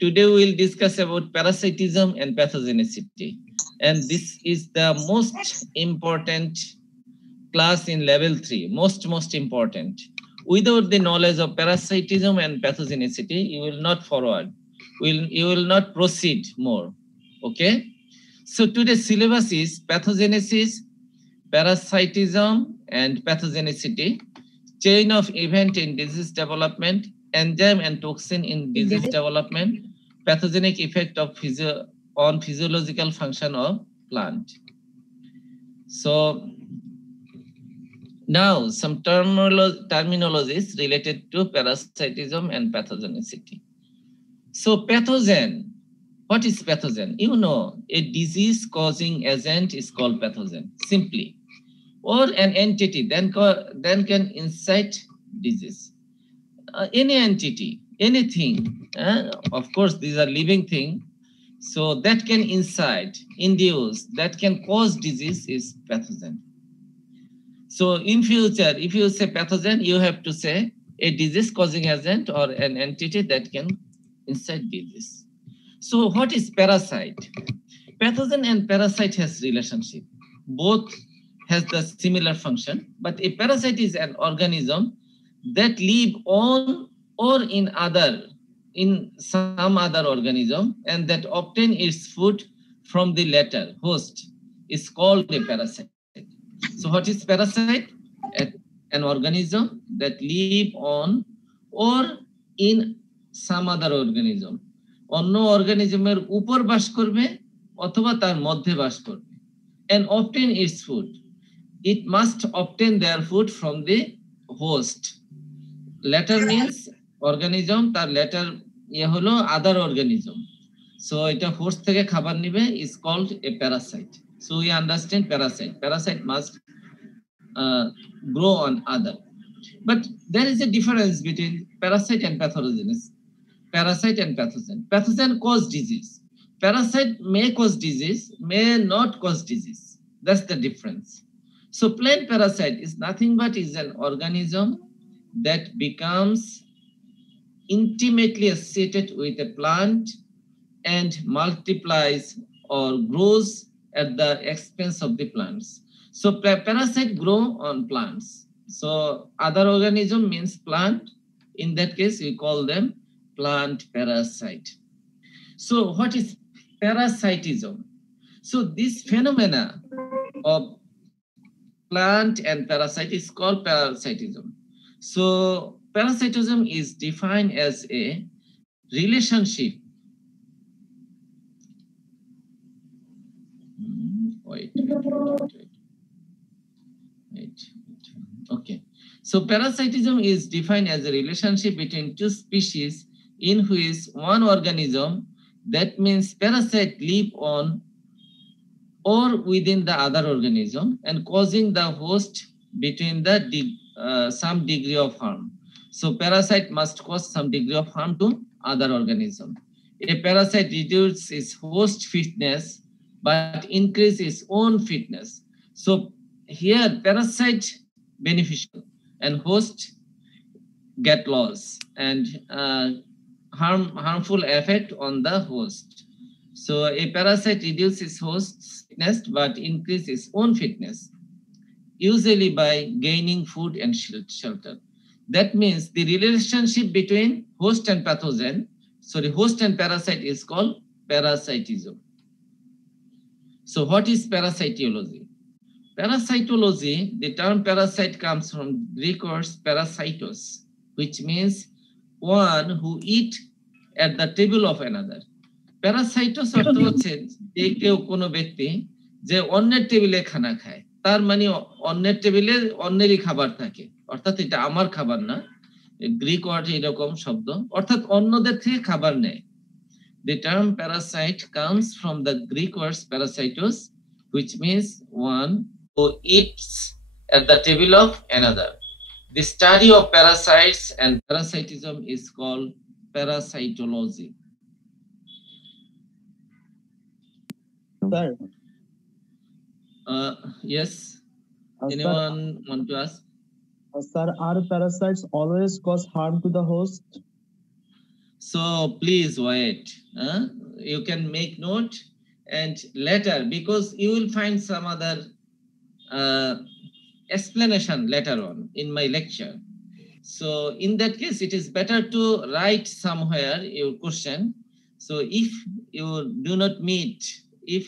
today we'll discuss about parasitism and pathogenicity. And this is the most important class in level 3, most important. Without the knowledge of parasitism and pathogenicity, you will not forward, you will not proceed more. Okay? So today's syllabus is pathogenesis, parasitism and pathogenicity, chain of event in disease development, enzyme and toxin in disease development, pathogenic effect of on physiological function of plant. So now some terminologies related to parasitism and pathogenicity. So pathogen, what is pathogen? You know, a disease causing agent is called pathogen, simply. Or an entity then can incite disease. Any entity, anything, of course these are living thing, so that can incite, induce, that can cause disease is pathogen. So in future, if you say pathogen, you have to say a disease causing agent or an entity that can incite disease. So what is parasite? Pathogen and parasite has relationship. Both has the similar function, but a parasite is an organism that live on or in some other organism and that obtain its food from the latter host is called a parasite. So what is parasite? An organism that live on or in some other organism. অন্য অর্গানিজমের উপর বাস করবে অথবা তার মধ্যে বাস করবে and obtain its food. It must obtain their food from the host. Latter means organism, তার latter হলো other organism. So এটা host থেকে খাবার নিবে is called a parasite. So we understand parasite. Parasite must grow on other. But there is a difference between parasite and pathogens. Parasite and pathogen. Pathogen cause disease. Parasite may cause disease, may not cause disease. That's the difference. So plant parasite is nothing but is an organism that becomes intimately associated with a plant and multiplies or grows at the expense of the plants. So parasite grow on plants. So other organism means plant. In that case, we call them plant parasite. So what is parasitism? So this phenomena of plant and parasite is called parasitism. So parasitism is defined as a relationship. Wait. Okay. So parasitism is defined as a relationship between two species in which one organism, that means parasite, live on or within the other organism and causing the host between the some degree of harm. So parasite must cause some degree of harm to other organism. A parasite reduces its host fitness but increase its own fitness. So here parasite beneficial and host get loss and harmful effect on the host. So a parasite reduces host's fitness but increases its own fitness, usually by gaining food and shelter. That means the relationship between host and pathogen, sorry, host and parasite is called parasitism. So what is parasitology? Parasitology, the term parasite comes from Greek words parasitos, which means one who eat at the table of another. Parasitos অর্থ হচ্ছে যে কেউ কোনো ব্যক্তি যে অন্যের টেবিলে খানা খায়, তার মানে অন্যের টেবিলে অন্যেরই খাবার থাকে, অর্থাৎ এটা আমার খাবার না। গ্রিক ওয়ার্ড এরকম শব্দ, অর্থাৎ অন্যদের থেকে খাবার নেয়। The term parasite comes from the Greek words parasitos, which means one who eats at the table of another. The study of parasites and parasitism is called parasitology. Sir. Yes. Anyone want to ask? Sir, are parasites always cause harm to the host? So please wait. You can make note, and later, because you will find some other explanation later on in my lecture. So in that case, it is better to write somewhere your question. So if you do not meet, if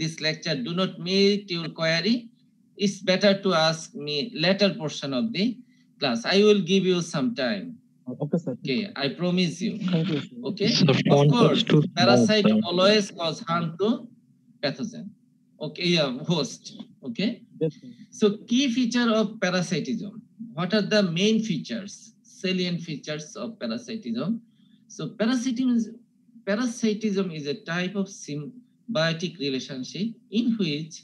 this lecture do not meet your query, it's better to ask me later portion of the class. I will give you some time. Okay, sir. Okay, I promise you. Thank you, sir. Okay, Sir, of font course, is too small, parasite sir. always cause harm to pathogen. Okay, yeah, host. Okay. Yes, sir. So key feature of parasitism. What are the main features, salient features of parasitism? So parasitism is a type of symbiotic relationship in which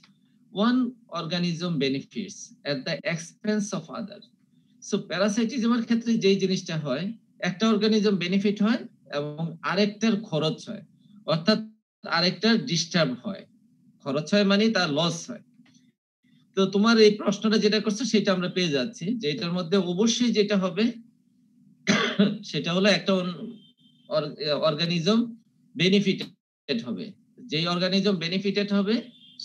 one organism benefits at the expense of other. So parasitism এর ক্ষেত্রে যেই জিনিসটা হয়, একটা organism benefit হয় এবং আরেকটার খরচ হয়, অর্থাৎ আরেকটার ডিস্টার্ব হয়। খরচ হয় মানে তার লস হয়। তো তোমার এই প্রশ্নটা যেটা করছো সেটা আমরা পেয়ে যাচ্ছি, যে এটার মধ্যে অবশ্যই যেটা হবে সেটা হলো একটা অর্গানিজম বেনিফিটেড হবে। যেই অর্গানিজম বেনিফিটেড হবে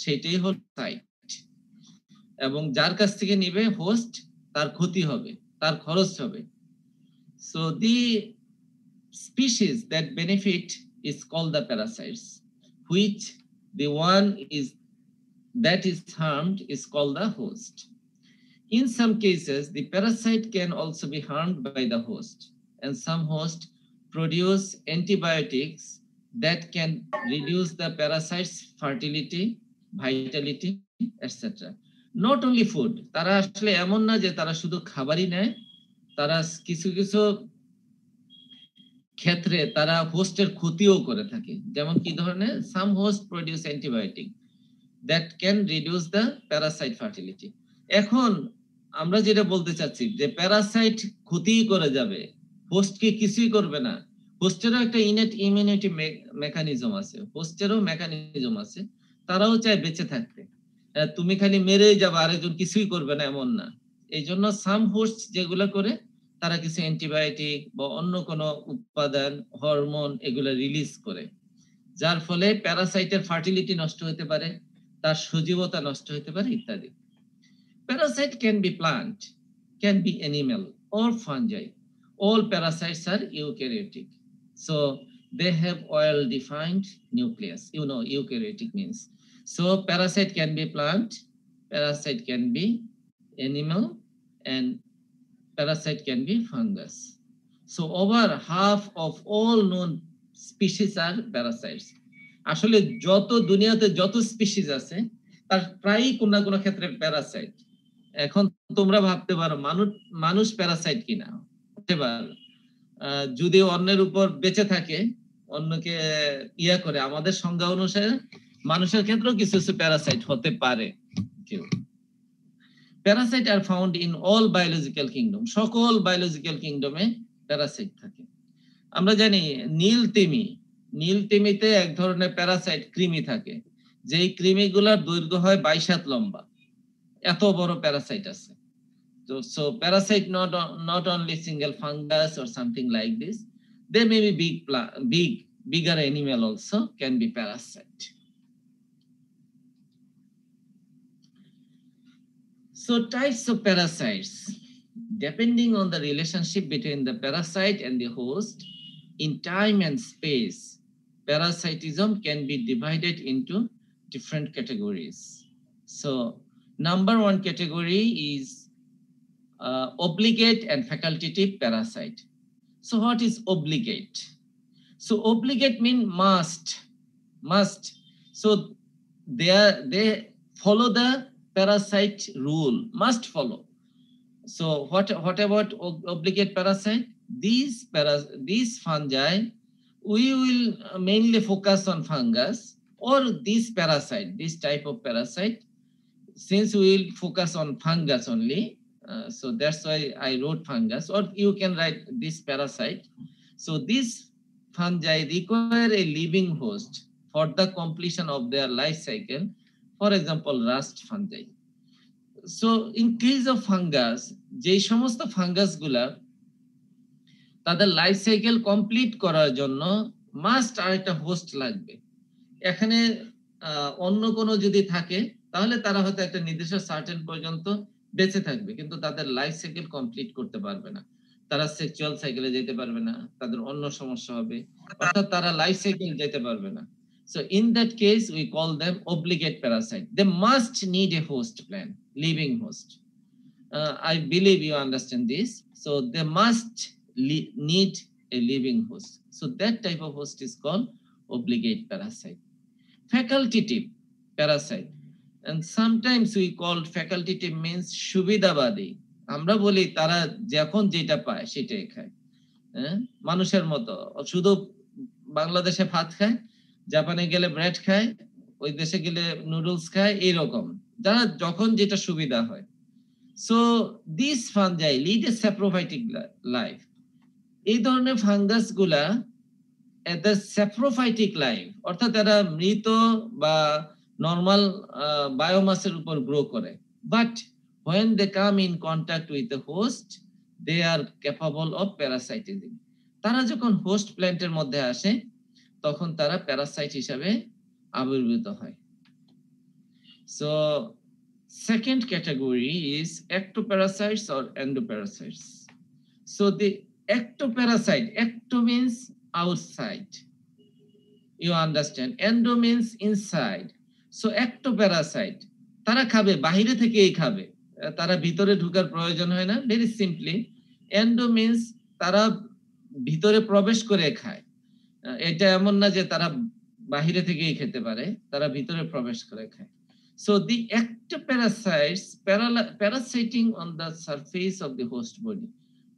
সেটাই হলো সাইট, এবং যার কাছ থেকে নিবে হোস্ট তার ক্ষতি হবে, তার খরচ হবে। So the species that benefit is called the parasites, which the one is that is harmed is called the host. In some cases, the parasite can also be harmed by the host, and some hosts produce antibiotics that can reduce the parasite's fertility, vitality, etc. Not only food, তারা আসলে এমন না যে তারা শুধু খাবারই নেয়, তারা কিছু কিছু ক্ষেত্রে তারা হোস্টের ক্ষতিও করে থাকে। যেমন কি ধরনের? Some hosts produce antibiotic that can reduce the parasite fertility. এখন আমরা যেটা বলতে চাচ্ছি যে প্যারাসাইট ক্ষতি করে যাবে, হোস্টকে কিছুই করবে না। হোস্টেরও একটা ইনেট ইমিউনিটি মেকানিজম আছে, হোস্টেরও মেকানিজম আছে, তারাও চায় বেঁচে থাকতে। তুমি খালি মেরেই যাবে, আরেকজন কিছুই করবে না এমন না। এই জন্য সাম হোস্ট যেগুলো করে, তারা কিছু অ্যান্টিবায়োটিক বা অন্য কোনো উপাদান, হরমোন এগুলো রিলিজ করে, যার ফলে প্যারাসাইটের ফার্টিলিটি নষ্ট হতে পারে, তার সজীবতা নষ্ট হতে পারে ইত্যাদি। Parasite can be plant, can be animal or fungi. All parasites are eukaryotic. So they have well-defined nucleus. You know, eukaryotic means. So parasite can be plant, parasite can be animal, and parasite can be fungus. So over half of all known species are parasites. আসলে যত দুনিয়াতে যত স্পিসিস আছে তার প্রায় কোন না কোন ক্ষেত্রে প্যারাসাইট। এখন তোমরা ভাবতে পারো মানুষ প্যারাসাইট কিনা, হতে পারে। যদি অন্যের উপর বেঁচে থাকে, অন্যকে ইয়া করে, আমাদের সংজ্ঞা অনুসারে মানুষের ক্ষেত্রেও কিছু কিছু প্যারাসাইট হতে পারে। Parasite are found in all biological kingdom, সকল বায়োলজিক্যাল কিংডমে প্যারাসাইট থাকে। আমরা জানি নীল তিমিতে এক ধরনের প্যারাসাইট কৃমি থাকে, যেই কৃমিগুলোর দৈর্ঘ্য হয় 22 হাত লম্বা, এত বড় প্যারাসাইট আছে। So parasite not only single fungus or something like this, they may be bigger animal also can be parasite. So types of parasites, depending on the relationship between the parasite and the host in time and space, parasitism can be divided into different categories. So number one category is obligate and facultative parasite. So what is obligate? So obligate mean must. So they follow the parasite rule, must follow. So what about obligate parasite? These fungi, we will mainly focus on fungus or this parasite, this type of parasite. Since we will focus on fungus only, so that's why I wrote fungus, or you can write this parasite. So these fungi require a living host for the completion of their life cycle. For example, rust fungi. So in case of fungus, যে সমস্ত ফাঙ্গাস গুলা তাদের life cycle complete করার জন্য মাস্ট আরেকটা হোস্ট লাগবে। এখানে অন্য কোনো যদি থাকে তাহলে তারা হয়তো একটা নির্দিষ্ট সার্টেন পর্যন্ত বেঁচে থাকবে, কিন্তু তাদের লাইফ সাইকেল কমপ্লিট করতে পারবে না। তারা সেক্সুয়াল সাইকেলে যেতে পারবে না, তাদের অন্য সমস্যা হবে, অর্থাৎ তারা লাইফ সাইকেল যেতে পারবে না। So in that case, we call them obligate parasite. They must need a host plan, living host. I believe you understand this. So they must need a living host. So that type of host is called obligate parasite. Facultative parasite, and sometimes we call facultative means সুবিধাবাদী। আমরা বলি তারা যখন যেটা পায় সেটাই খায়। মানুষের মতো শুধু বাংলাদেশে ভাত খায়, জাপানে গেলে ব্রেড খায়, ওই দেশে গেলে নুডলস খায়, এইরকম যারা যখন যেটা সুবিধা হয়। So this fungi lead a saprophytic life. এই ধরনের ফাঙ্গাস গুলা the saprophytic life, অর্থাৎ এরা মৃত বা নরমাল বায়োমাসের উপর গ্রো করে, but when they come in contact with the host they are capable of parasitizing. তারা যখন হোস্ট প্ল্যান্টের মধ্যে আসে তখন তারা প্যারাসাইট হিসাবে আবির্ভূত হয়। So second category is ectoparasites or endoparasites. So the ectoparasite, ecto means outside, you understand, endo means inside. So ectoparasite তারা খাবে, বাহিরে থেকেই খাবে, তারা ভিতরে ঢোকার প্রয়োজন হয় না। ভেরি সিম্পলি, endo means তারা ভিতরে প্রবেশ করে খায়। এটা এমন না যে তারা বাহিরে থেকেই খেতে পারে, তারা ভিতরে প্রবেশ করে খায়। So the ectoparasites parasiting on the surface of the host body,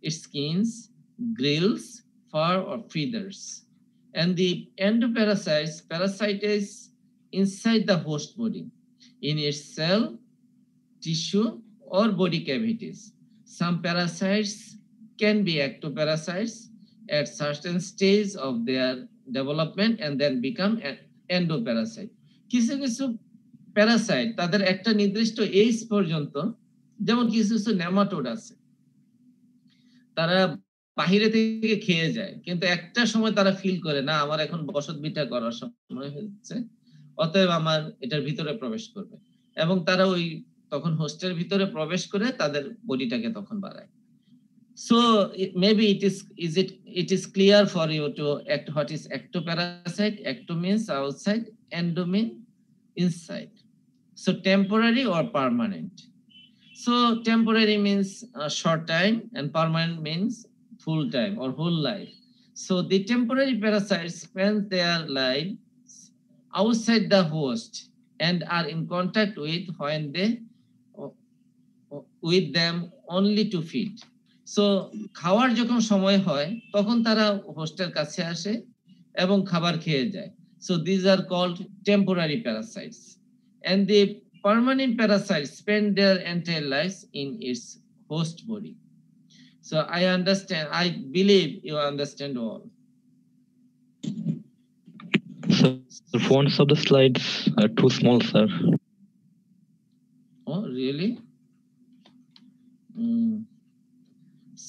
its skins, grills, fur or feathers. And the endoparasites parasitize inside the host body in its cell, tissue or body cavities. Some parasites can be ectoparasites at certain stage of their development and then become endoparasite. কিছু কিছু প্যারাসাইট তাদের একটা নির্দিষ্ট এজ পর্যন্ত, যেমন কিছু কিছু নেমাটোড আছে, তারা বাহিরে থেকে খেয়ে যায়, কিন্তু একটা সময় তারা ফিল করে না আমার এখন বসত ভিটা করার সময় হচ্ছে, অতএব আমার এটার ভিতরে প্রবেশ করবে, এবং তারা ওই তখন হোস্টের ভিতরে প্রবেশ করে তাদের বডিটাকে তখন বাড়ায়। So maybe it is clear for you to act what is ectoparasite. Ecto means outside, endo means inside. So temporary or permanent. So temporary means short time and permanent means full time or whole life. So the temporary parasites spend their lives outside the host and are in contact with when they with them only to feed. So খাওয়ার যখন সময় হয় তখন তারা হোস্টের কাছে আসে এবং খাবার খেয়ে যায়। So these are called temporary parasites. And the permanent parasites spend their entire lives in its host body. So I understand, I believe you understand all. Sir, fonts of the slides are too small, sir. Oh, really?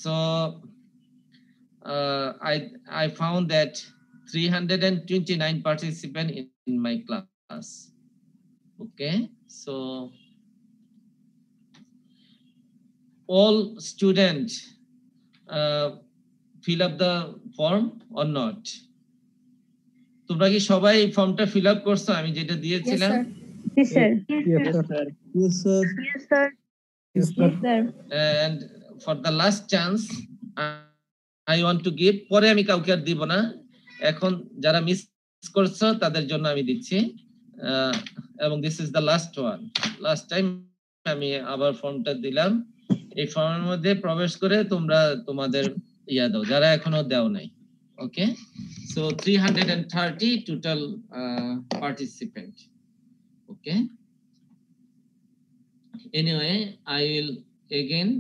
So I found that 329 participants in my class. Okay, so all students fill up the form or not? তোমরা কি সবাই ফর্মটা fill up করছো আমি যেটা দিয়েছিলাম? Yes, sir. Yes, sir. Yes, sir. Yes, sir. Yes, sir. Yes, sir. And for the last chance I want to give, পরে আমি কাউকে আর দিব না, এখন যারা মিস করছো তাদের জন্য আমি দিচ্ছি, এবং this is the last one. Last time আমি আবার ফর্মটা দিলাম, এই ফর্মের মধ্যে প্রবেশ করে তোমরা তোমাদের ইয়া দাও যারা এখনো দাও নাই। Okay, so 330 total participant. Okay, anyway I will again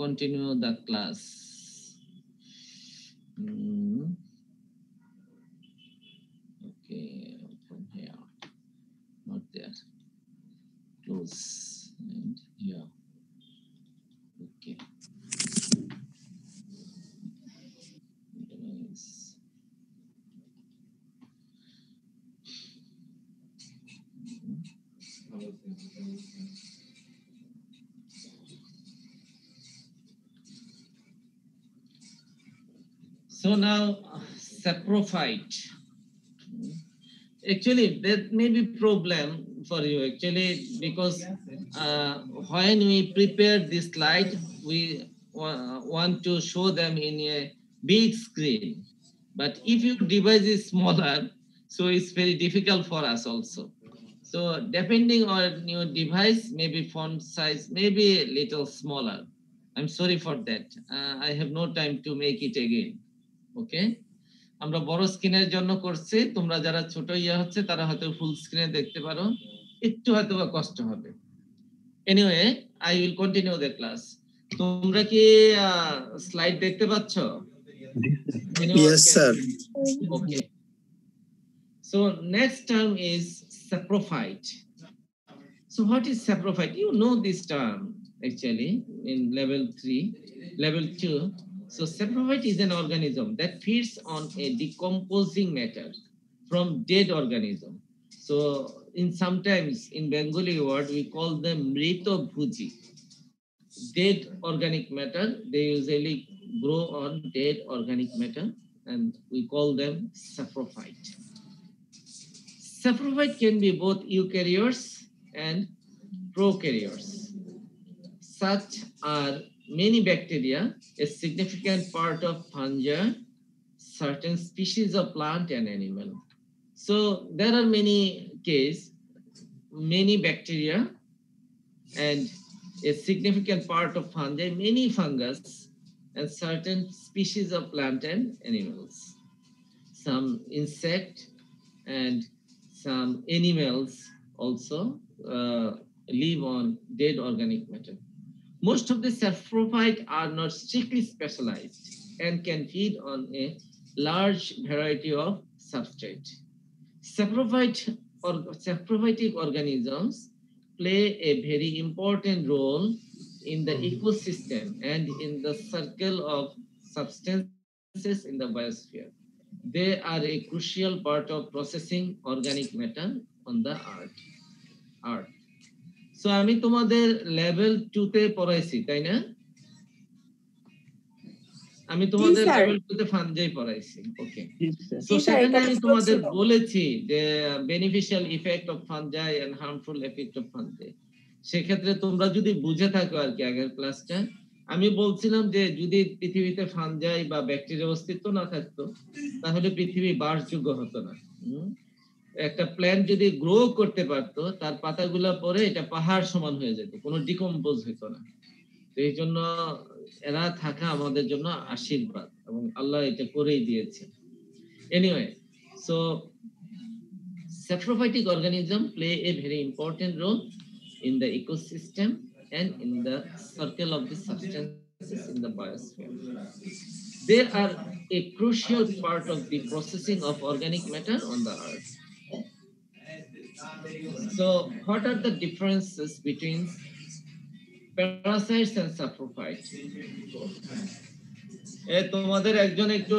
continue the class. Okay, from here, not there, close and here. Okay. So now saprophyte. Actually, that may be problem for you actually, because when we prepare this slide, we want to show them in a big screen. But if your device is smaller, so it's very difficult for us also. So depending on your device, maybe font size may be a little smaller. I'm sorry for that. I have no time to make it again. Okay. আমরা বড় স্ক্রিনের জন্য করছি, তোমরা যারা ছোট হচ্ছে তারা হয়তো ফুল স্ক্রিনে দেখতে পারো, একটু হয়তো কষ্ট হবে। Anyway, I will continue the class. তোমরা কি স্লাইড দেখতে পাচ্ছ? Yes, sir. Okay. So next term is saprophyte. So what is saprophyte? You know this term actually in level 3, level 2. So saprophyte is an organism that feeds on a decomposing matter from dead organism. So sometimes in Bengali word we call them mrito bhuji. Dead organic matter, they usually grow on dead organic matter and we call them saprophyte. Saprophyte can be both eukaryotes and prokaryotes. Such are many bacteria, a significant part of fungi, certain species of plant and animal. So there are many cases, many bacteria and a significant part of fungi, many fungus and certain species of plant and animals. Some insect and some animals also live on dead organic matter. Most of the saprophyte are not strictly specialized and can feed on a large variety of substrate. Saprophytic organisms play a very important role in the ecosystem and in the circle of substances in the biosphere. They are a crucial part of processing organic matter on the earth. So আমি তোমাদের লেভেল 2 তে পড়াইছি তাই না? আমি তোমাদের লেভেল 2 তে ফানজাই পড়াইছি। ওকে। সো সেখানে আমি তোমাদের বলেছি যে beneficial effect of fungi and harmful effect of fungi. সেক্ষেত্রে তোমরা যদি বুঝে থাকো আর কি আগের ক্লাসটা, আমি বলছিলাম যে যদি পৃথিবীতে ফানজাই বা ব্যাকটেরিয়ার অস্তিত্ব না থাকতো তাহলে পৃথিবী বাসযোগ্য হতো না। একটা প্ল্যান্ট যদি গ্রো করতে পারতো, তার পাতাগুলো পরে এটা পাহাড় সমান হয়ে যেত, কোনো ডিকম্পোজ হতো না। তো এই জন্য এরা থাকা আমাদের জন্য আশীর্বাদ এবং আল্লাহ এটা করেই দিয়েছে। Anyway, so saprophytic organism play a very important role in the ecosystem and in the circle of the substances in the biosphere. They are a crucial part of the processing of organic matter on the earth. So what are the differences between parasites and saprophytes? তোমাদের একজন একটু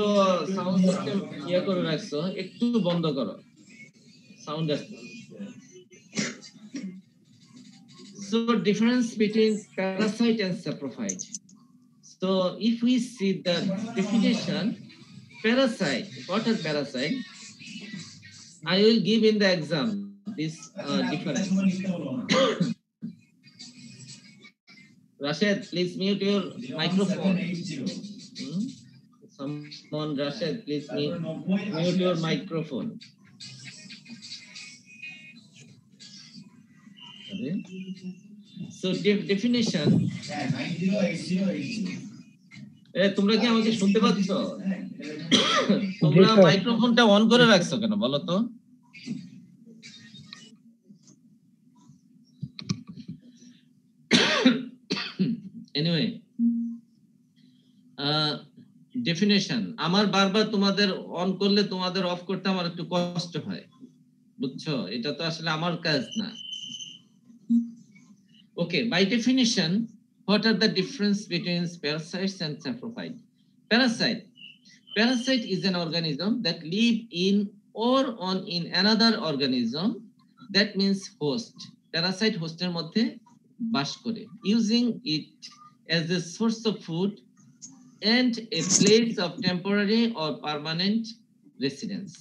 sound system ইয়ে করে রাখছো, একটু বন্ধ করো, সাউন্ড আসছে। So difference between parasite and saprophyte. So if we see the definition, parasite, what are parasite? I will give in the exam this difference. Rashid, please mute your microphone. Someone, Rashid, please mute your microphone. Okay. So definition. তোমরা কি আমাকে শুনতে পাচ্ছ? তোমরা মাইক্রোফোনটা অন করে রাখছো কেন বলো তো? Anyway, definition. আমার বারবার তোমাদের অন করলে তোমাদের অফ করতে আমার একটু কষ্ট হয়, বুঝছো? এটা তো আসলে আমার কাজ না। Okay, by definition, what are the difference between parasites and saprophyte? Parasite is an organism that live in or on in another organism, that means host. Parasite hoster মধ্যে বাস করে, using it as a source of food and a place of temporary or permanent residence.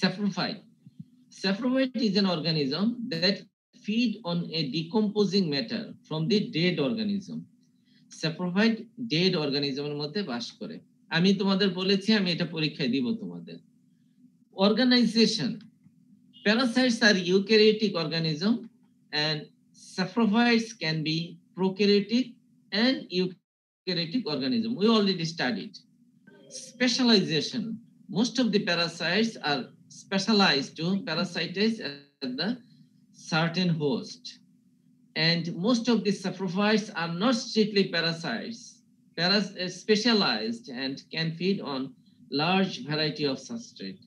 Saprophyte. Saprophyte is an organism that feed on a decomposing matter from the dead organism. Saprophyte dead organism এর মধ্যে বাস করে। আমি তোমাদের বলেছি আমি এটা পরীক্ষায় দিব তোমাদের। Organization. Parasites are eukaryotic organism and saprophytes can be prokaryotic and eukaryotic organism. We already studied. Specialization. Most of the parasites are specialized to parasitize at the certain host. And most of the saprophytes are not strictly parasites, specialized and can feed on large variety of substrate.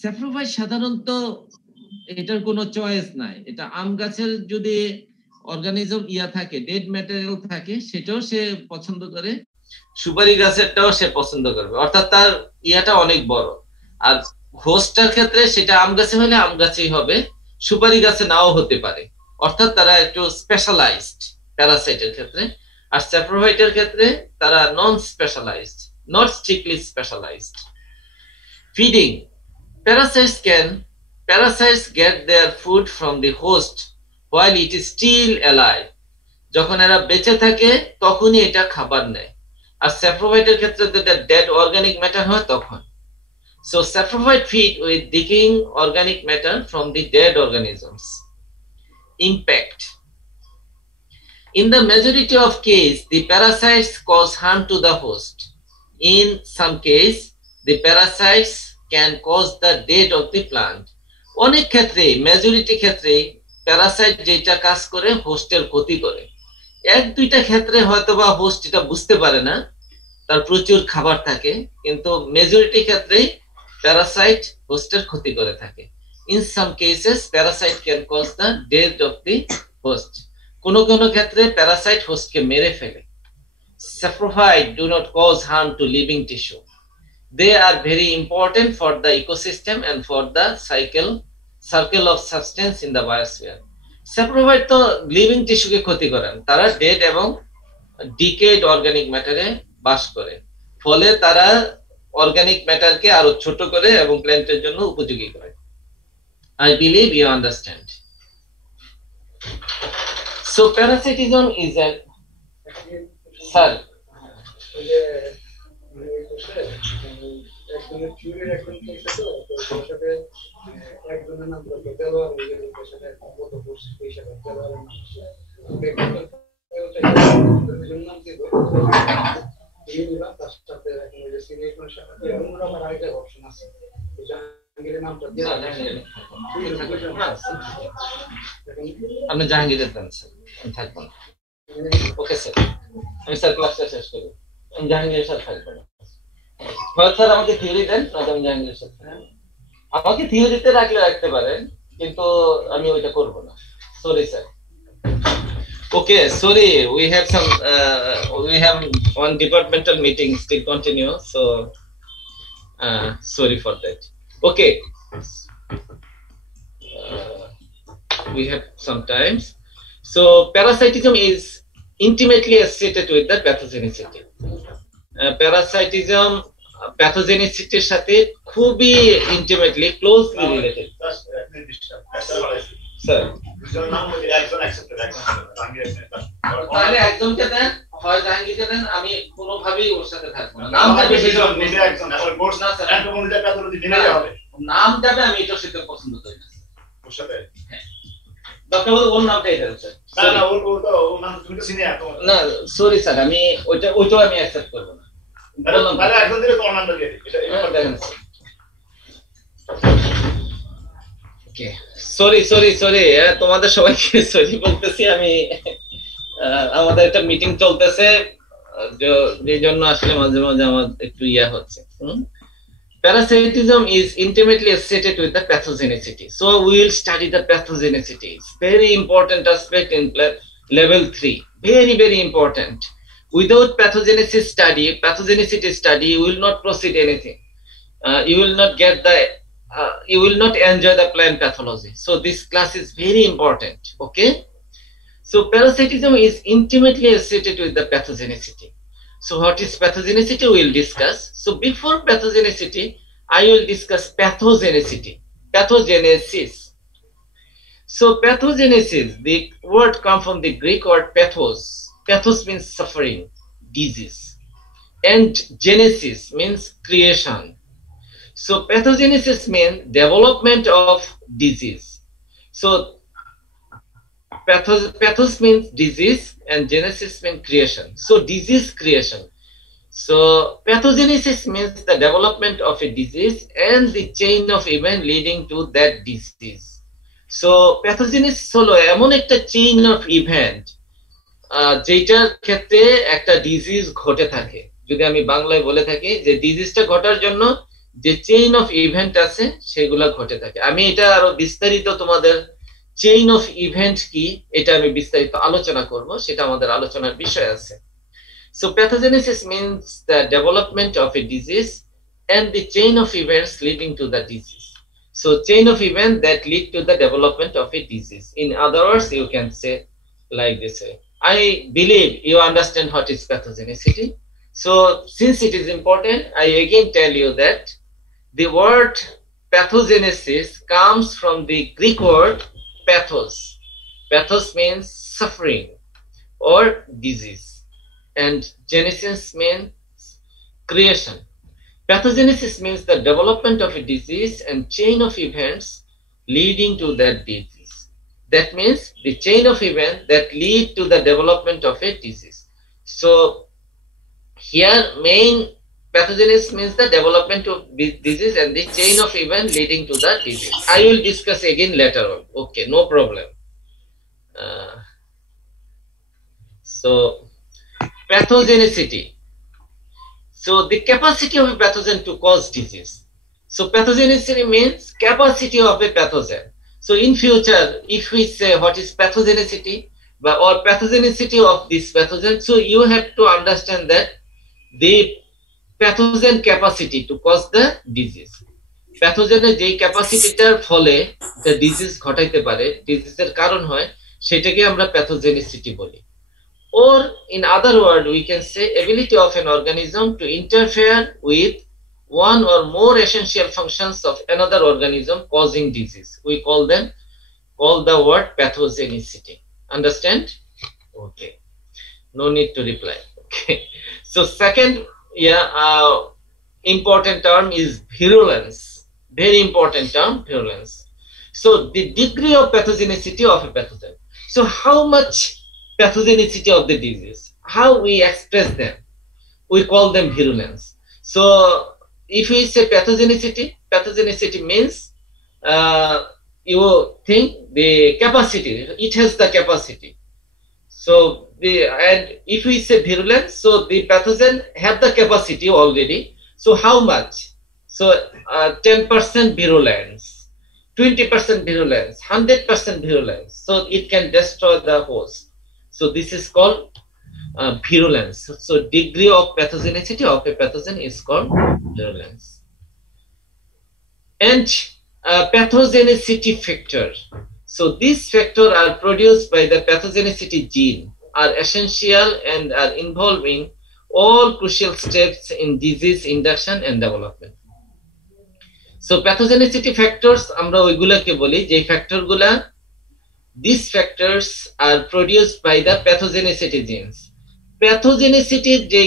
Saprophyte সাধারণত এটার কোনো চয়েস নাই। এটা আম গাছের যদি অর্গানিজম থাকে, dead material থাকে, সেটাও সে পছন্দ করে, সুপারি গাছেরটাও সে পছন্দ করবে, অর্থাৎ তার ইয়াটা অনেক বড়। আর হোস্টটার ক্ষেত্রে সেটা আম গাছে হলে আম গাছেই হবে, সুপারি গাছে নাও হতে পারে, অর্থাৎ তারা একটু স্পেশালাইজড প্যারাসাইটের ক্ষেত্রে। আর স্যাপ্রোফাইটের ক্ষেত্রে তারা non specialised, not strictly specialised. Feeding. Parasites get their food from the host while it is still alive. যখন এরা বেঁচে থাকে তখনই এটা খাবার নেয়। আর স্যাপ্রোফাইটের ক্ষেত্রে যেটা ডেড অর্গানিক ম্যাটার হয় তখন। So saprophyte feed with decaying organic matter from the dead organisms. Impact. In the majority of cases, the parasites cause harm to the host. In some cases, the parasites can cause the death of the plant. অনেক ক্ষেত্রে, মেজরিটি ক্ষেত্রে প্যারাসাইট যেটা কাজ করে হোস্টের ক্ষতি করে। এক দুইটা ক্ষেত্রে হয়তোবা হোস্ট এটা বুঝতে পারে না, তার প্রচুর খাবার থাকে, কিন্তু মেজরিটি ক্ষেত্রেই প্যারাসাইট হোস্টের ক্ষতি করে থাকে। In some cases, parasite can cause the death of the host. কোনো কোনো ক্ষেত্রে প্যারাসাইট হোস্টকে মেরে ফেলে। Saprophyte do not cause harm to living tissue. They are very important for the ecosystem and for the circle of substance in the biosphere. Saprophyte তো লিভিং টিস্যুকে ক্ষতি করেন, তারা ডেড এবং ডিকেড অর্গানিক ম্যাটারে বাস করে, ফলে তারা অর্গানিক ম্যাটারকে আরো ছোট করে এবং প্ল্যান্টের জন্য উপযোগী করে। I believe you understand. So parasitism is a আপনি জাহাঙ্গীরের দেন স্যার, আমি থাকবো না। ওকে স্যার, আমি স্যার ক্লাসটা শেষ করি, আমি জাহাঙ্গীরের সাথে থাকবো না। স্যার আমাকে থিওরি দেন, আমি জাহাঙ্গীরের সাথে, আমাকে থিওরিতে রাখলে রাখতে পারেন, কিন্তু আমি ওইটা করবো না। Sorry sir. Okay, sorry, we have one departmental meeting still continue, so sorry for that. Okay, we have some times. So parasitism is intimately associated with the pathogenicity. Parasitism pathogenicity সাথে খুবই intimately closely related. Sir, তাহলে একজনকে দেন, হয় জাহাঙ্গীরকে দেন, আমি কোনোভাবেই ওর সাথে থাকবো না। নাম যাবে, আমি এটার সাথে পছন্দ করি না। ওর সাথে ডক্টর ওর নামটাই দেন স্যার। না সরি স্যার, আমি ওইটাও আমি অ্যাকসেপ্ট করবো না। তাহলে একজন দিলে তোমার নামটা দিয়ে দিই, এটা দেখেন স্যার। ওকে, সরি তোমাদের সবাইকে সরি বলতেছি আমি। আমাদের একটা মিটিং চলতেছে, যে জন্য আসলে মাঝে মাঝে আমার একটু ইয়া হচ্ছে। Parasitism is intimately associated with the pathogenicity. So we will study the pathogenicity. It's very important aspect in level 3. Very, very important. Without pathogenicity study, you will not proceed anything. You will not get you will not enjoy the plant pathology. So this class is very important. Okay. So parasitism is intimately associated with the pathogenicity. So what is pathogenicity we'll discuss. So before pathogenicity, I will discuss pathogenicity, pathogenesis. So pathogenesis, the word comes from the Greek word pathos. Pathos means suffering, disease. And genesis means creation. So pathogenesis means development of disease. So pathos means disease and genesis means creation. So disease creation. So pathogenesis means the development of a disease and the chain of event leading to that disease. So pathogenesis হলো এমন একটা chain of event যেটার ক্ষেত্রে একটা ডিজিজ ঘটে থাকে। যদি আমি বাংলায় বলে থাকি যে ডিজিজটা ঘটার জন্য যে চেইন অফ ইভেন্ট আছে সেগুলো ঘটে থাকে। আমি এটা আরো বিস্তারিত তোমাদের চেইন অফ ইভেন্ট কি এটা আমি বিস্তারিত আলোচনা করব, সেটা আমাদের আলোচনার বিষয় আছে। So pathogenesis means the development of a disease and the chain of events leading to the disease. So chain of events that lead to the development of a disease. In other words, you can say like this way. I believe you understand what is pathogenicity. So since it is important, I again tell you that the word pathogenesis comes from the Greek word pathos. Pathos means suffering or disease, and genesis means creation. Pathogenesis means the development of a disease and chain of events leading to that disease. That means the chain of events that lead to the development of a disease. So here main pathogenesis means the development of disease and the chain of events leading to the disease. I will discuss again later on. Okay, no problem. So pathogenicity. So the capacity of a pathogen to cause disease. So pathogenicity means capacity of a pathogen. So in future, if we say what is pathogenicity or pathogenicity of this pathogen, so you have to understand that the pathogen capacity to cause the disease. প্যাথোজেনের যেই ক্যাপাসিটিটার ফলে the disease ঘটাইতে পারে, ডিজিজের কারণ হয়, সেটাকে আমরা প্যাথোজেনিসিটি বলি। Or in other words, we can say ability of an organism to interfere with one or more essential functions of another organism causing disease. We call the word pathogenicity. Understand? Okay. No need to reply. Okay. So second, important term is virulence. Very important term, virulence. So the degree of pathogenicity of a pathogen. So how much pathogenicity of the disease, how we express them, we call them virulence. So if we say pathogenicity means you think the capacity, it has the capacity. So and if we say virulence, so the pathogen have the capacity already. So how much? So 10% virulence, 20% virulence, 100% virulence. So it can destroy the host. So this is called virulence. So degree of pathogenicity of a pathogen is called virulence. And pathogenicity factor. So these factors are produced by the pathogenicity gene, are essential and are involving all crucial steps in disease induction and development. So pathogenicity factors আমরা ওইগুলাকে বলি যে ফ্যাক্টরগুলা these factors are produced by the pathogenicity genes. Pathogenicity যে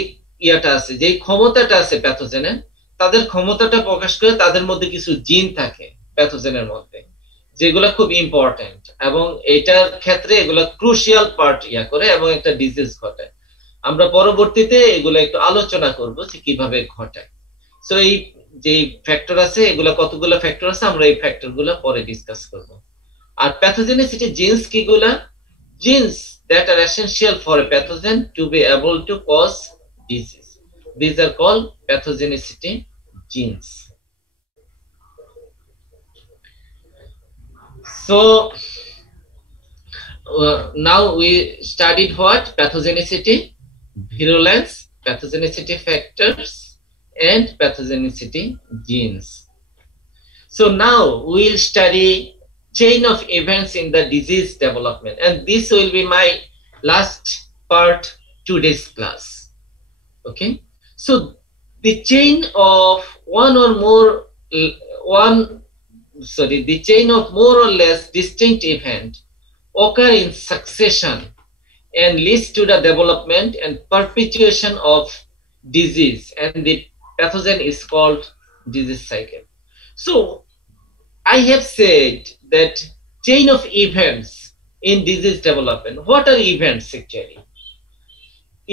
ইয়াটা আছে, যে ক্ষমতাটা আছে প্যাথোজেনের, তাদের ক্ষমতাটা প্রকাশ করে তাদের মধ্যে কিছু জিন থাকে প্যাথোজেনের মধ্যে, যেগুলো খুব ইম্পর্টেন্ট এবং এটার ক্ষেত্রে এগুলো ক্রুশিয়াল পার্ট করে এবং একটা ডিজিজ ঘটায়। আমরা পরবর্তীতে এগুলো একটু আলোচনা করব যে কিভাবে ঘটায়। সো এই যে ফ্যাক্টর আছে, এগুলো কতগুলো ফ্যাক্টর আছে, আমরা এই ফ্যাক্টরগুলো পরে ডিসকাস করব। আর প্যাথোজেনিসিটি জিনস কিগুলা? Genes that are essential for a pathogen to be able to cause disease. These are called pathogenicity genes. So now we studied what? Pathogenicity, virulence, pathogenicity factors, and pathogenicity genes. So now we'll study chain of events in the disease development, and this will be my last part today's class. Okay, so the chain of the chain of more or less distinct event occur in succession and leads to the development and perpetuation of disease, and the pathogen is called disease cycle. So I have said that chain of events in disease development. What are events actually?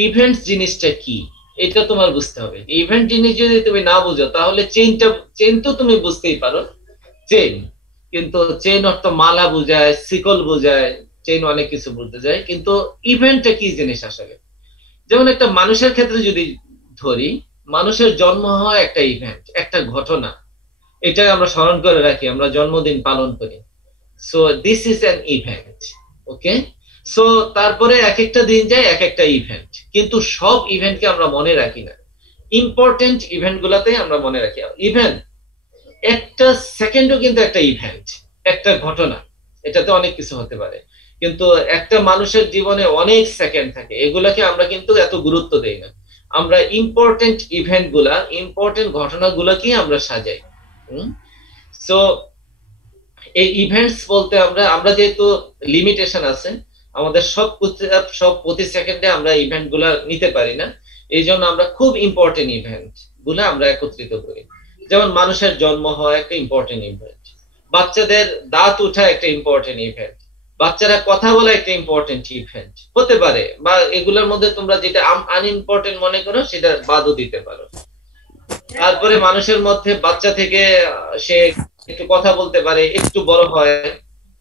Events জিনিসটা কি এটা তোমার বুঝতে হবে। ইভেন্ট জিনিস যদি তুমি না বুঝো তাহলে চেইন তো তুমি বুঝতেই পারো, চেইন, কিন্তু চেইন অর্থ মালা বোঝায়, সিকল বোঝায়, চেইন অনেক কিছু বলতে যায়, কিন্তু ইভেন্টটা কি জিনিস আসলে? যেমন একটা মানুষের ক্ষেত্রে যদি ধরি, মানুষের জন্ম হয় একটা ইভেন্ট, একটা ঘটনা, এটা আমরা স্মরণ করে রাখি, আমরা জন্মদিন পালন করি। So this is an event. ওকে, সো তারপরে এক একটা দিন যায়, এক একটা ইভেন্ট, কিন্তু সব ইভেন্টকে আমরা মনে রাখি না। ইম্পর্টেন্ট ইভেন্ট গুলাতে আমরা মনে রাখি। ইভেন্ট একটা সেকেন্ডও কিন্তু একটা ইভেন্ট, একটা ঘটনা, এটাতে অনেক কিছু হতে পারে, কিন্তু একটা মানুষের জীবনে অনেক সেকেন্ড থাকে, এগুলাকে আমরা কিন্তু এত গুরুত্ব দেই না। আমরা ইম্পর্টেন্ট ইভেন্ট গুলা, ইম্পর্টেন্ট ঘটনাগুলোকে আমরা সাজাই। সো এই ইভেন্টস বলতে আমরা যেহেতু লিমিটেশন আছে, আমাদের সব প্রতি সেকেন্ডে আমরা ইভেন্ট গুলা নিতে পারি না, এই জন্য আমরা খুব ইম্পর্টেন্ট ইভেন্ট গুলা আমরা একত্রিত করি। যেমন মানুষের জন্ম হয় একটা ইম্পর্টেন্ট ইভেন্ট, বাচ্চাদের দাঁত ওঠা একটা ইম্পর্টেন্ট ইভেন্ট, বাচ্চারা কথা বলা একটা ইম্পর্টেন্ট ইভেন্ট হতে পারে, বা এগুলোর মধ্যে তোমরা যেটা আনইম্পর্টেন্ট মনে করো সেটা বাদও দিতে পারো। তারপরে মানুষের মধ্যে বাচ্চা থেকে সে একটু কথা বলতে পারে, একটু বড় হয়,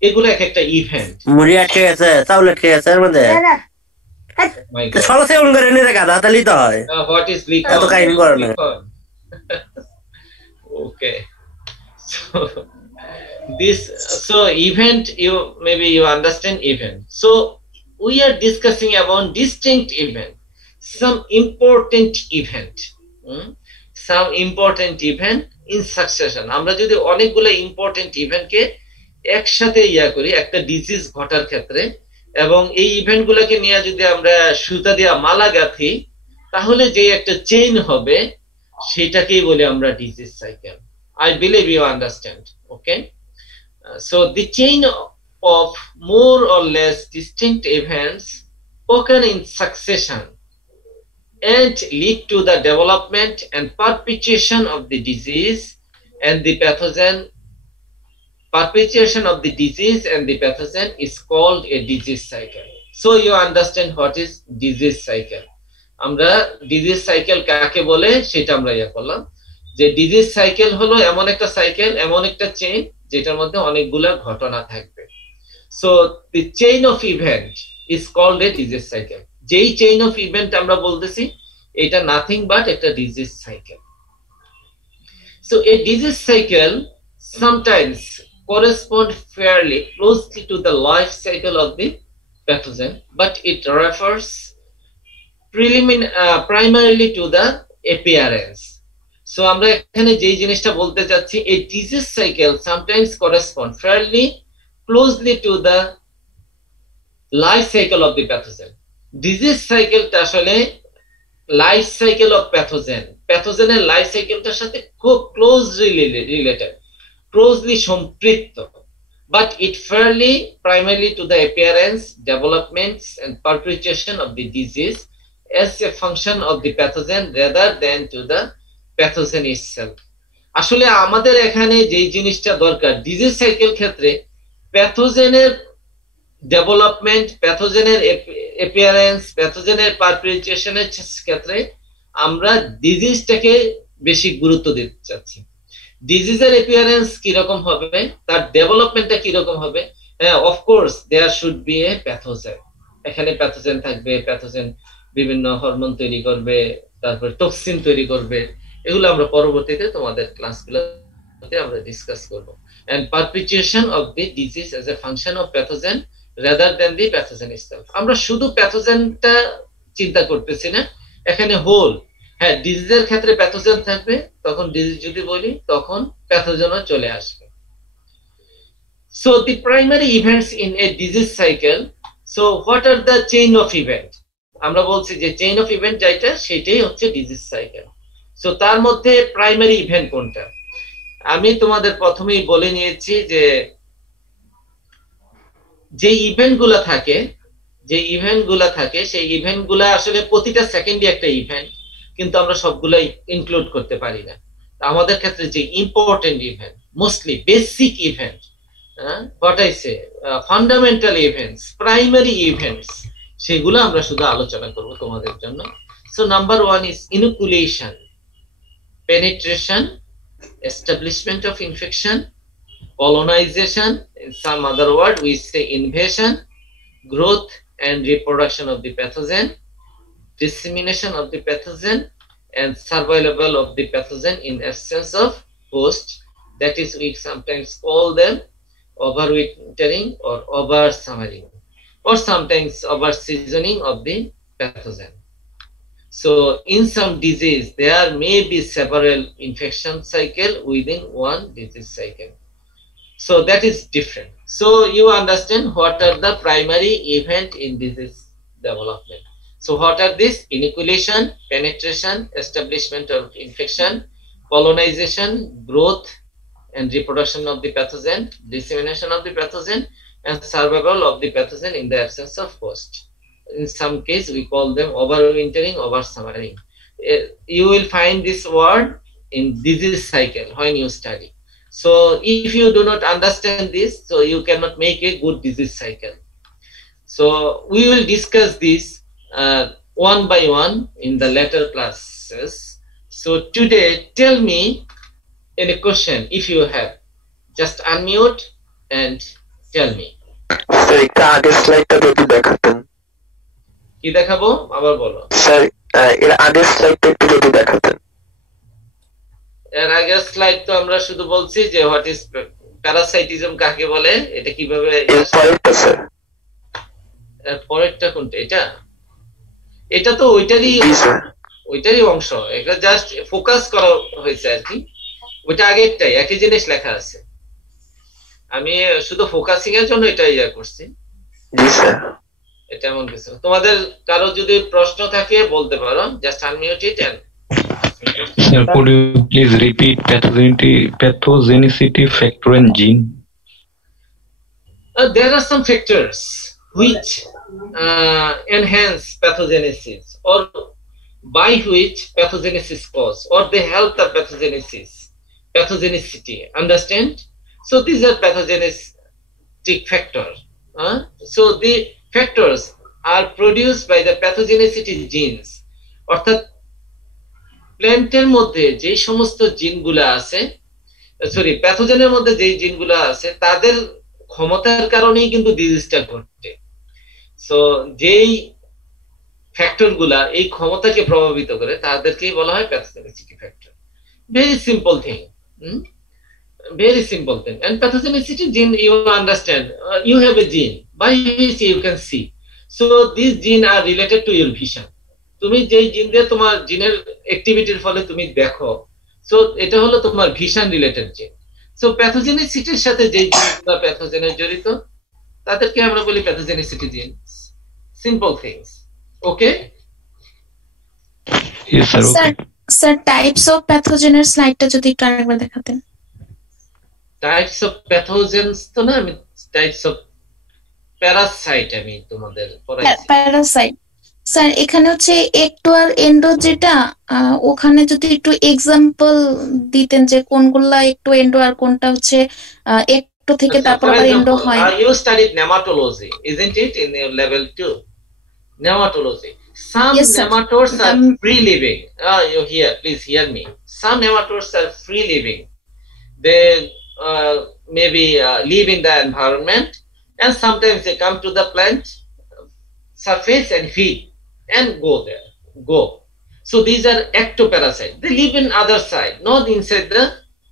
এগুলো এক একটা ইভেন্ট। মুড়ি আটকে গেছে, চাউল আটকে গেছে এর মধ্যে, সলসে করে নিয়ে গাদা তালি তো হয়। What is Likhon? এত কাহিনী করে না। Okay, so event, you understand event. So we are discussing about distinct event, some important event, in succession. আমরা যদি অনেকগুলো ইম্পর্টেন্ট ইভেন্টকে একসাথে করি একটা ডিজিজ ঘটার ক্ষেত্রে, এবং এই ইভেন্ট গুলোকে নিয়ে যদি আমরা সুতা দিয়ে মালা গাঁথি, তাহলে যে একটা চেইন হবে সেটাকেই বলি আমরা disease cycle. I believe you understand. Okay, so the chain of more or less distinct events occur in succession and lead to the development and perpetuation of the disease and the pathogen. Perpetuation of the disease and the pathogen is called a disease cycle. So you understand what is disease cycle. আমরা disease cycle কাকে বলে সেটা আমরা করলাম, যে disease cycle হলো এমন একটা সাইকেল, এমন একটা চেইন যেটার মধ্যে অনেকগুলা ঘটনা থাকবে। So the chain of event is called a disease cycle. যেই চেইন অফ ইভেন্ট আমরা বলতেছি এটা নাথিং বাট একটা disease cycle. So a disease cycle sometimes correspond fairly closely to the life cycle of the pathogen, but it refers primarily to the appearance. So আমরা এখানে যেই জিনিসটা বলতে চাচ্ছি, a disease cycle sometimes correspond fairly closely to the life cycle of the pathogen. Disease cycleটা আসলে life cycle of pathogen, প্যাথোজেনের life সাইকেলটার সাথে খুব ক্লোজলি রিলেটেড, ক্লোজলি সম্পৃক্ত, but it fairly primarily to the appearance, developments and perpetuation of the disease as a function of the pathogen rather than to the pathogen itself. আসলে আমাদের এখানে যেই জিনিসটা দরকার ডিজিজ সাইকেল ক্ষেত্রে, প্যাথোজেনের ডেভেলপমেন্ট, প্যাথোজেনের অ্যাপিয়ারেন্স, প্যাথোজেনের পারপিচুয়েশনের ক্ষেত্রে আমরা ডিজিজটাকে বেশি গুরুত্ব দিতে চাচ্ছি। ডিজিজের অ্যাপিয়ারেন্স কিরকম হবে, তার ডেভেলপমেন্টটা কিরকম হবে, হ্যাঁ of course there should be a pathogen, এখানে প্যাথোজেন থাকবে, প্যাথোজেন বিভিন্ন হরমোন তৈরি করবে, তারপর টক্সিন তৈরি করবে, এগুলো আমরা পরবর্তীতে তোমাদের ক্লাসগুলোতে আমরা ডিসকাস করব। and perpetuation of the disease as a function of pathogen rather than the pathogen itself. আমরা শুধু প্যাথোজেনটা চিন্তা করতেছি না, এখানে হোল, হ্যাঁ ডিজিজের ক্ষেত্রে প্যাথোজেন থাকবে, তখন ডিজিজ যদি বলি তখন প্যাথোজেনও চলে আসবে। So the primary events in a disease cycle. So what are the chain of event? আমরা বলছি যে chain of event যেটা সেটাই হচ্ছে disease cycle. So তার মধ্যে primary event কোনটা? আমি তোমাদের প্রথমেই বলে নিয়েছি যে ইভেন্টগুলো থাকে সেই ইভেন্টগুলো আসলে প্রতিটা সেকেন্ডে একটা ইভেন্ট, কিন্তু আমরা সবগুলাই ইনক্লুড করতে পারি না। আমাদের ক্ষেত্রে যে important event, mostly basic event, what I say, fundamental events, primary events, সেগুলো আমরা শুধু আলোচনা করব তোমাদের জন্য। So number 1 is inoculation, penetration, establishment of infection, colonization, in some other word we say invasion, growth and reproduction of the pathogen, dissemination of the pathogen, and survival of the pathogen in absence of host. That is, we sometimes call them overwintering or oversummering, or sometimes overseasoning of the pathogen. So in some disease there may be several infection cycle within one disease cycle. So that is different. So you understand what are the primary event in disease development. So what are these? Inoculation, penetration, establishment of infection, colonization, growth and reproduction of the pathogen, dissemination of the pathogen, and survival of the pathogen in the absence of host. In some case we call them overwintering, oversummering. You will find this word in disease cycle when you study. So if you do not understand this, so you cannot make a good disease cycle. So we will discuss this one by one in the later classes. So today, tell me any question if you have. Just unmute and tell me. Sir একটা আগের স্লাইডটা যদি দেখাতেন। কি দেখাবো আবার বলো। স্যার এর আগের স্লাইডটা একটু যদি দেখাতেন। এর আগের স্লাইড তো আমরা শুধু বলছি যে হোয়াট ইজ প্যারাসাইটিজম কাকে বলে, এটা কিভাবে। এর পরেরটা স্যার। এর পরেরটা কোনটা? এটা তো ওইটারই অংশ, এটা জাস্ট ফোকাস করা হয়েছে আর কি। ওইটা আগেরটাই, একই জিনিস লেখা আছে। আমি শুধু ফোকাসিং এর জন্য এটা ইয়া করছি। জি স্যার। এটা এমন কিছু। তোমাদের কারো যদি প্রশ্ন থাকে বলতে পারো, just unmute it and Sir, could you please repeat pathogenicity factor and gene? There are some factors which enhance pathogenesis or by which pathogenesis cause, or they help the pathogenicity. Understand? So these are pathogenetic factors. So the factors are produced by the pathogenicity genes. অর্থাৎ প্ল্যান্টের মধ্যে যে সমস্ত জিনগুলো আছে, প্যাথোজেনের মধ্যে যে জিনগুলো আছে তাদের ক্ষমতার কারণেই কিন্তু ডিজিজটা ঘটে। সো যেই ফ্যাক্টরগুলা এই ক্ষমতাকে প্রভাবিত করে তাদেরকেই বলা হয় pathogenicity factor. Very simple thing, very simple thing. And pathogenicity gene, you understand, you have a gene by which you can see. So these genes are related to your vision. তুমি যেই জিন দিয়ে তোমার জিনের অ্যাক্টিভিটির ফলে তুমি দেখো, সো এটা হলো তোমার ভিশন রিলেটেড জিন। সো প্যাথোজেনিসিটির সাথে যেই জিনগুলো প্যাথোজেনে জড়িত তাদেরকে আমরা বলি pathogenicity gene. Simple things. Okay? Yes sir. Okay. Sir types of প্যাথোজেনের স্লাইডটা যদি একটু আরেকবার দেখাতেন। টাইপস অফ প্যাথোজেনস তো না, আমি টাইপস অফ প্যারাসাইট আমি তোমাদের পড়াইছি। প্যারাসাইট স্যার এখানে হচ্ছে একটো আর এন্ডো, যেটা ওখানে যদি একটু এক্সাম্পল দিতেন যে কোনগুলা একটো এন্ডো আর কোনটা হচ্ছে একটো থেকে তারপর আবার এন্ডো হয়। You studied nematology, isn't it, in your level 2? Nematology. Some nematodes are free living. You hear, please hear me. Some nematodes are free living. They maybe live in the environment, and sometimes they come to the plant surface and feed and go. So these are ectoparasites. They live in other side, not inside the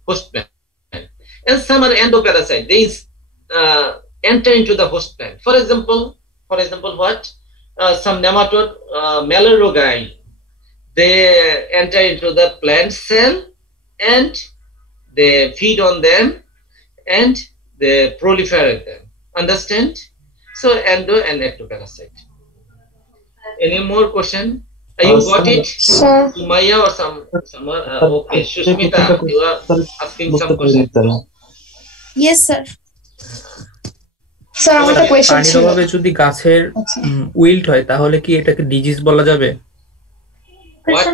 host plant. And some are endoparasites. They enter into the host plant. For example, what? Some nematode, Malariae, they enter into the plant cell and they feed on them and they proliferate them. Understand? So endo and ectoparasite. Any more question? You got it? Sir. Maya or someone? Okay, Shushmita, you are asking some question. Yes, sir. Sir আমার একটা কোয়েশ্চেন পানির ছিল। অভাবে যদি গাছের উইল্ট হয় তাহলে কি এটাকে ডিজিজ বলা যাবে? What?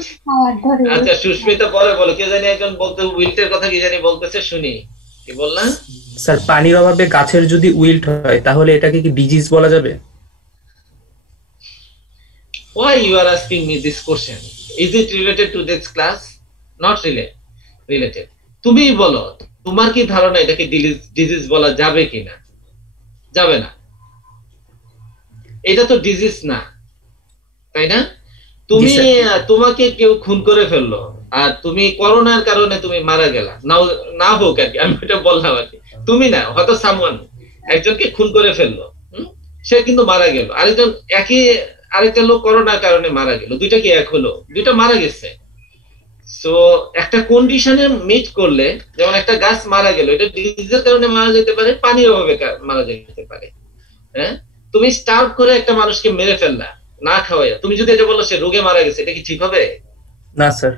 আচ্ছা সুস্মিতা বলো কে জানি একজন বলতে উইল্টের কথা কি জানি বলতেছে শুনি কি বললেন? স্যার পানির অভাবে গাছের যদি উইল্ট হয় তাহলে এটাকে কি ডিজিজ বলা যাবে? Why you are asking me this question? Is it related to this class? Not related. তুমি বলো তোমার কি ধারণা এটাকে ডিজিজ বলা যাবে কিনা? যাবে না, এটা তো ডিজিজ না, তাই না? তুমি তোমাকে কেউ খুন করে ফেললো আর তুমি করোনার কারণে তুমি মারা গেলা, না হোক আর কি, আমি এটা বললাম আর কি, তুমি না, হয়তো সামওয়ান একজনকে খুন করে ফেললো, সে কিন্তু মারা গেল, আরেকটা লোক করোনার কারণে মারা গেল, দুইটা কি এক হলো? দুইটা মারা গেছে। সো একটা কন্ডিশনে মিট করলে, যেমন একটা গাছ মারা গেল, এটা ডিজিজের কারণে মারা যেতে পারে, পানির অভাবে মারা যেতে পারে। হ্যাঁ, তুমি স্টার্ভ করে একটা মানুষকে মেরে ফেললা না খাওয়াইয়া, তুমি যদি এটা বলো সে রোগে মারা গেছে, এটা কি ঠিক হবে? না স্যার,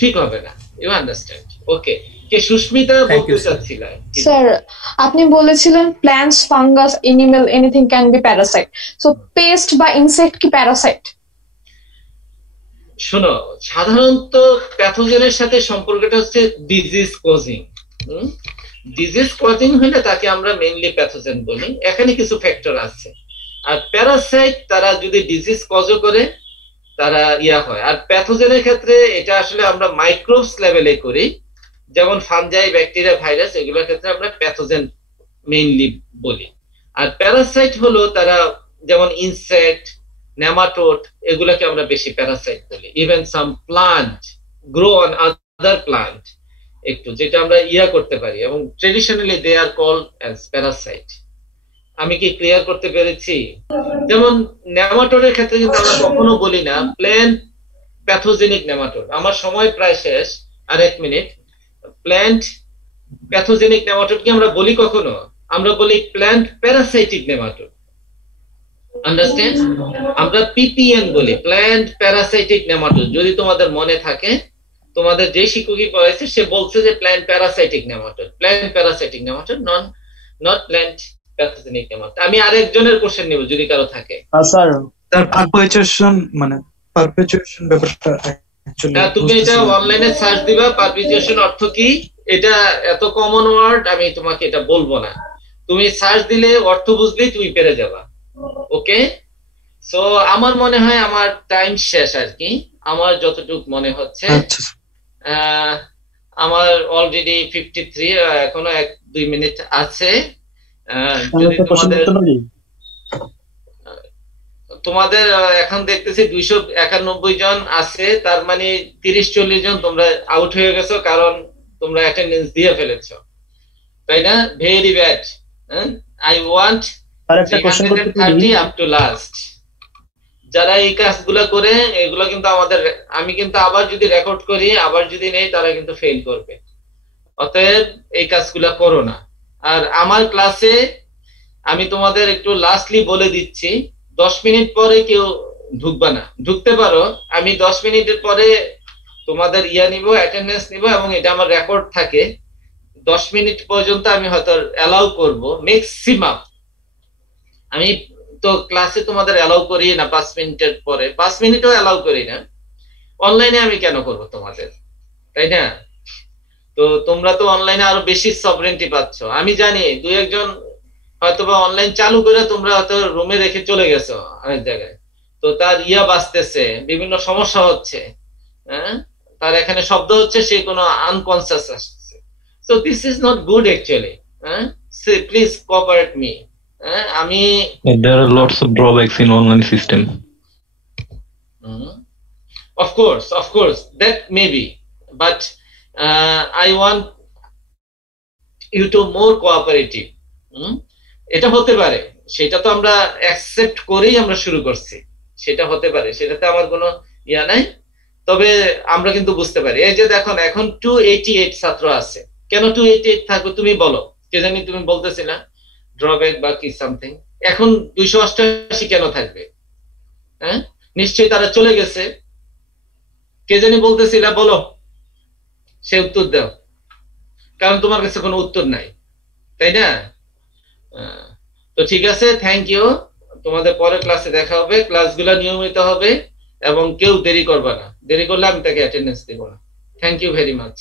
ঠিক হবে না। You understand? ওকে, কে সুস্মিতা বলতে চাচ্ছিল? স্যার আপনি বলেছিলেন plants, fungus, animal, anything can be parasite. So pest বা ইনসেক্ট কি প্যারাসাইট? শোনো, সাধারণত প্যাথোজেনের সাথে সম্পর্কটা হচ্ছে ডিজিজ কজিং। ডিজিজ কজিং হলে তাকে আমরা মেইনলি প্যাথোজেন বলি। এখানে কিছু ফ্যাক্টর আছে। আর প্যারাসাইট তারা যদি ডিজিজ কজও করে তারা হয়। আর প্যাথোজেনের ক্ষেত্রে এটা আসলে আমরা মাইক্রোবস লেভেলে করি, যেমন ফানজাই, ব্যাকটেরিয়া, ভাইরাস, এগুলোর ক্ষেত্রে আমরা প্যাথোজেন মেইনলি বলি। আর প্যারাসাইট হলো তারা যেমন ইনসেক্ট, নেমাটোড, এগুলাকে আমরা বেশি প্যারাসাইট বলি। Even some plant grow on other plant, একটু যেটা আমরা করতে পারি, এবং traditionally they are called as parasite. আমি কি ক্লিয়ার করতে পেরেছি? যেমন নেমাটোডের ক্ষেত্রে কিন্তু আমরা কখনো বলি না প্ল্যান্ট প্যাথোজেনিক নেমাটোড। আমার সময় প্রায় শেষ, আর 1 মিনিট। প্ল্যান্ট প্যাথোজেনিক নেমাটোড কি আমরা বলি কখনো? আমরা বলি প্ল্যান্ট প্যারাসাইটিক নেমাটোড। আন্ডারস্ট্যান্ড? আমরা পিপিএন বলি, প্ল্যান্ট প্যারাসাইটিক নেমাটোড। যদি তোমাদের মনে থাকে, তোমাদের যে শিক্ষকই পড়াইছে সে বলছে যে plant parasitic nematode, plant parasitic nematode, not plant pathogenic nematode. আমি আরেকজনের কোশ্চেন নেব যদি কারো থাকে। স্যার পারপেচুয়েশন ব্যাপারটা তুমি এটা অনলাইনে সার্চ দিবা, পারপেচুয়েশন অর্থ কি, এটা এত কমন ওয়ার্ড, আমি তোমাকে এটা বলবো না। তুমি সার্চ দিলে অর্থ বুঝলেই তুমি পেরে যাবা। ওকে, সো আমার মনে হয় আমার টাইম শেষ আর কি। আমার যতটুকু মনে হচ্ছে আমার অলরেডি 53, এখনো 1-2 মিনিট আছে। যদি তোমাদের এখন দেখতেছি 291 জন আছে, তার মানে 30-40 জন তোমরা আউট হয়ে গেছো, কারণ তোমরা অ্যাটেন্ডেন্স দিয়ে ফেলেছো, তাই না? Very bad. I want 330 up to last. যারা এই কাজগুলো করে, এগুলো কিন্তু আমি কিন্তু আবার যদি রেকর্ড করি, আবার যদি নেই, তারা কিন্তু ফেল করবে। অতএব এই কাজগুলো করো না। আর আমার ক্লাসে আমি তোমাদের একটু লাস্টলি বলে দিচ্ছি, 10 মিনিট পরে কেউ ঢুকবা না। ঢুকতে পারো, আমি 10 মিনিটের পরে তোমাদের নিব, অ্যাটেন্ডেন্স নিব, এবং এটা আমার রেকর্ড থাকে। 10 মিনিট পর্যন্ত আমি হয়তো অ্যালাউ করব ম্যাক্সিমাম। আমি তো ক্লাসে তোমাদের অ্যালাউ করি না 5 মিনিটের পরে, 5 মিনিটও অ্যালাউ করি না। অনলাইনে আমি কেন করব তোমাদের, তাই না? তো তোমরা তো অনলাইনে আরো বেশি সভরেন্টি পাচ্ছ। আমি জানি 2-1 জন হয়তোবা অনলাইন চালু করে তোমরা হয়তো রুমে রেখে চলে গেছো অনেক জায়গায়, তো তার বাজতেছে, বিভিন্ন সমস্যা হচ্ছে, তার এখানে শব্দ হচ্ছে, সে কোনো আনকনসিয়াস আসছে। So this is not good actually. Please cooperate me. আমি there are lots of drawbacks in online system. Of course that may be, but I want you to more cooperative. এটা হতে পারে, সেটা তো আমরা অ্যাকসেপ্ট করেই আমরা শুরু করছি। সেটা হতে পারে, সেটাতে আমার কোনো নাই। তবে আমরা কিন্তু বুঝতে পারি, এই যে দেখো এখন 288 ছাত্র আছে। কেন 288 থাকবে তুমি বলো? কে জানি তুমি বলতেছিলা ড্রব্যাক বা কি সামথিং। এখন 288 কেন থাকবে? হ্যাঁ, নিশ্চয়ই তারা চলে গেছে। কে জানি বলতেছিলা, বলো, সে উত্তর দাও, কারণ তোমার কাছে কোনো উত্তর নাই, তাই না? তো ঠিক আছে, থ্যাংক ইউ। তোমাদের পরের ক্লাসে দেখা হবে। ক্লাসগুলো নিয়মিত হবে এবং কেউ দেরি করবে না। দেরি করলে আমি তাকে অ্যাটেন্ডেন্স দেব না। Thank you very much.